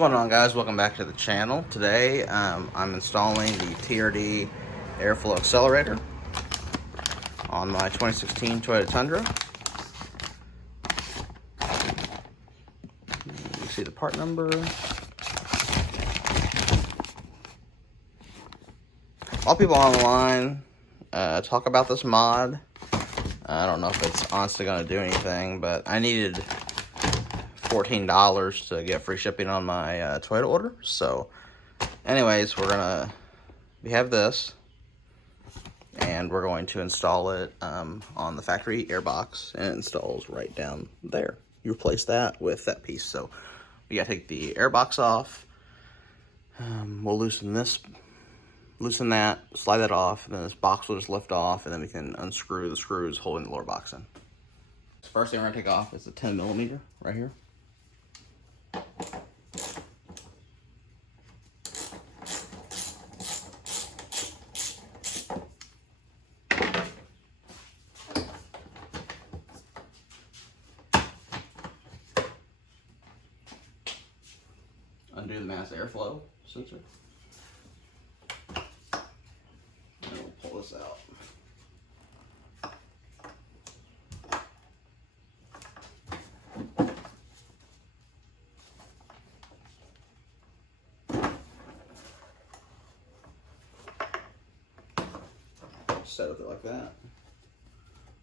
going on, guys? Welcome back to the channel. Today I'm installing the TRD Air Flow Accelerator on my 2016 Toyota Tundra. You see the part number. A lot of people online talk about this mod. I don't know if it's honestly going to do anything, but I needed $14 to get free shipping on my Toyota order. So anyways, we have this, and we're going to install it on the factory airbox, and it installs right down there. You replace that with that piece. So we gotta take the airbox off. We'll loosen that, slide that off, and then this box will just lift off, and then we can unscrew the screws holding the lower box in. First thing we're gonna take off is the 10mm right here. Undo the mass airflow sensor. And we'll pull this out. Set it like that.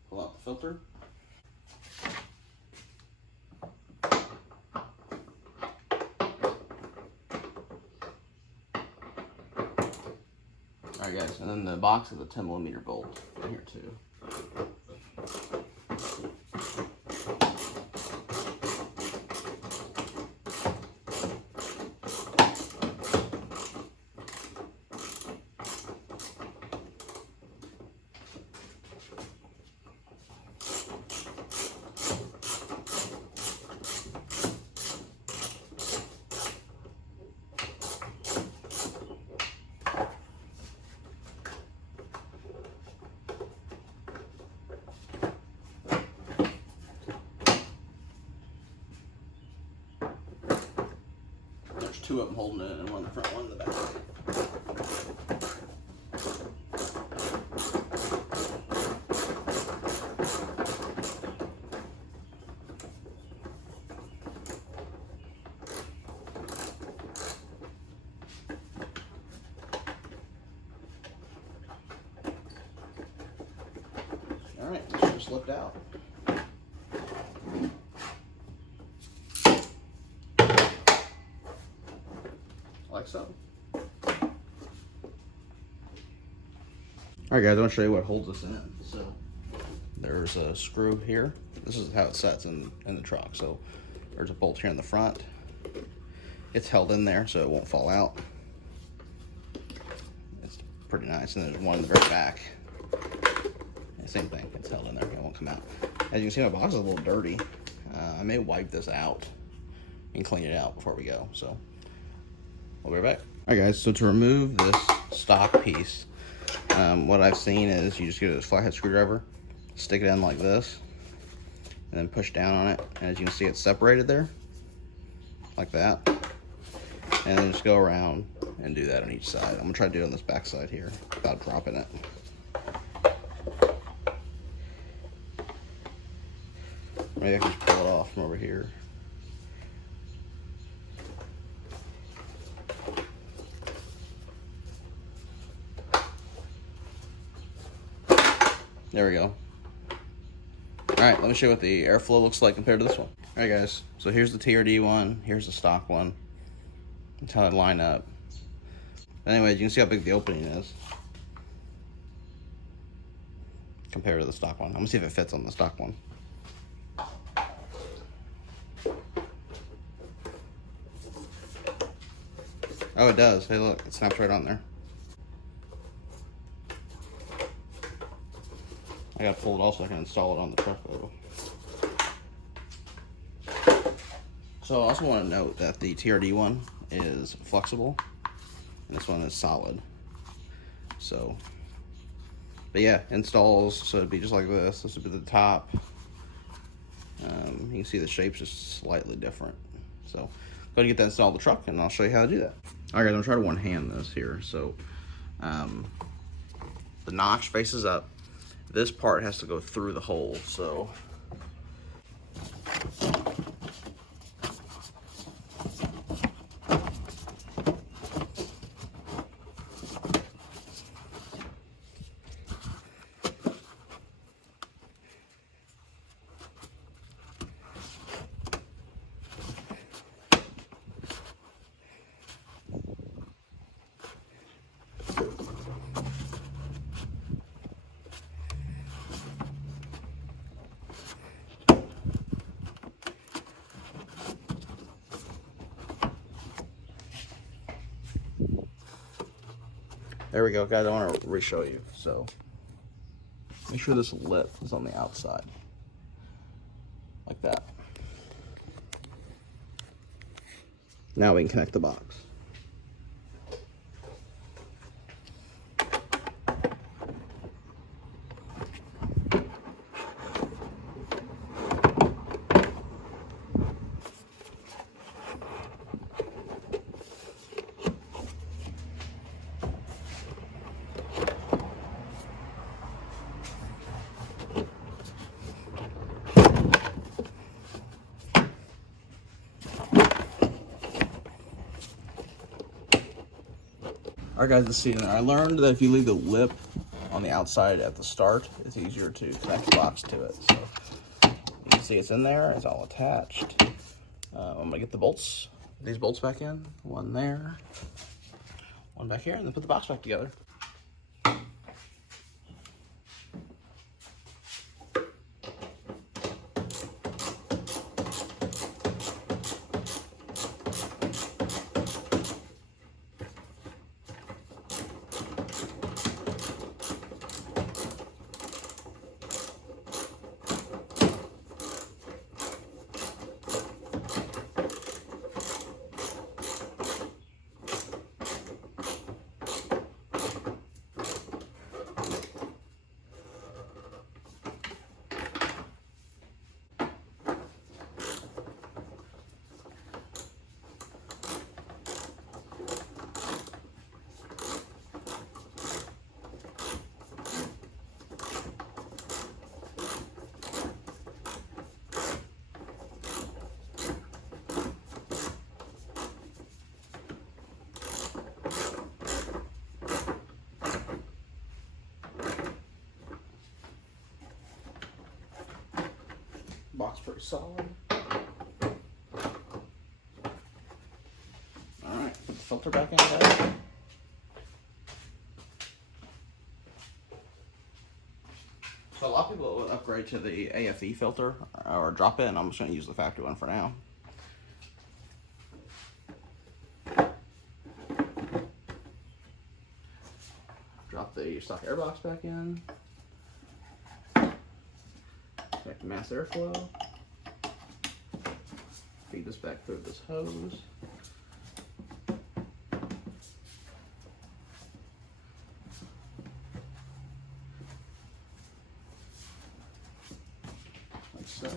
Pull out the filter. Alright guys, and then the box has a 10mm bolt in here too. There's two of them holding it, and one in the front, one in the back. All right, this just slipped out. Like so. Alright guys, I want to show you what holds this in. So there's a screw here. This is how it sets in the truck. So there's a bolt here in the front. It's held in there so it won't fall out. It's pretty nice. And there's one in the very back. Same thing, it's held in there, it won't come out. As you can see, my box is a little dirty. I may wipe this out and clean it out before we go. So we'll be right back. Alright guys, so to remove this stock piece, what I've seen is you just get a flathead screwdriver, stick it in like this, and then push down on it. And as you can see, it's separated there, like that. And then just go around and do that on each side. I'm gonna try to do it on this back side here without dropping it. Maybe I can just pull it off from over here. There we go. Alright, let me show you what the airflow looks like compared to this one. Alright guys, so here's the TRD one, here's the stock one. That's how they line up. Anyways, you can see how big the opening is compared to the stock one. I'm gonna see if it fits on the stock one. Oh, it does. Hey, look, it snaps right on there. I gotta pull it off so I can install it on the truck though. So I also want to note that the TRD one is flexible, and this one is solid. So, but yeah, installs, so it'd be just like this. This would be the top. You can see the shape's just slightly different. So, ahead and get that installed in the truck, and I'll show you how to do that. All right, guys, I'm gonna try to one hand this here. So the notch faces up. This part has to go through the hole, so there we go, guys. I want to re-show you. So make sure this lip is on the outside, like that. Now we can connect the box. Alright guys, let's see. I learned that if you leave the lip on the outside at the start, it's easier to connect the box to it. So you can see it's in there, it's all attached. I'm gonna get the bolts, these bolts back in, one there, one back here, and then put the box back together. Box pretty solid. Alright, put the filter back in there. So a lot of people will upgrade to the AFE filter or drop it, and I'm just going to use the factory one for now. Drop the stock air box back in. Connect the mass airflow. Feed this back through this hose. Like so.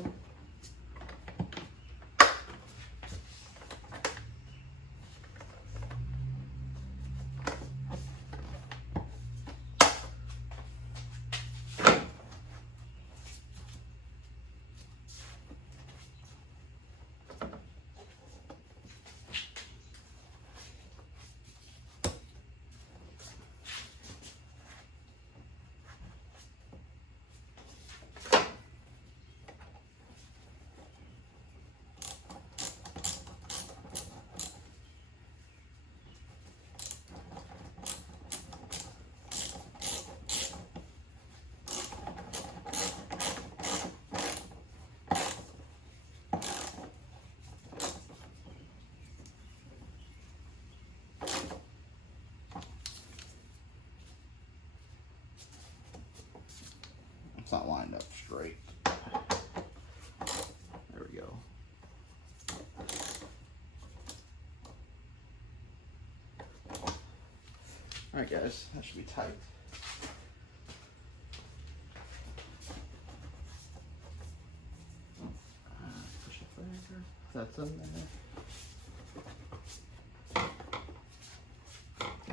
It's not lined up straight. There we go. Alright guys, that should be tight. Push it further. That's in there.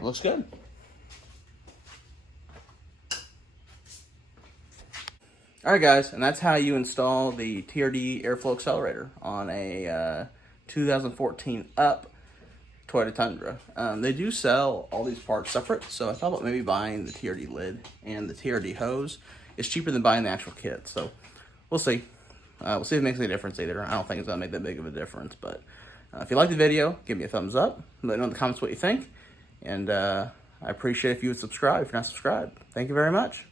looks good. Alright guys, and that's how you install the Trd Air Flow Accelerator on a 2014 up Toyota Tundra. They do sell all these parts separate, so I thought about maybe buying the TRD lid and the TRD hose. It's cheaper than buying the actual kit, so we'll see. We'll see if it makes any difference either. I don't think it's going to make that big of a difference, but if you like the video, give me a thumbs up. Let me know in the comments what you think, and I appreciate if you would subscribe if you're not subscribed. Thank you very much.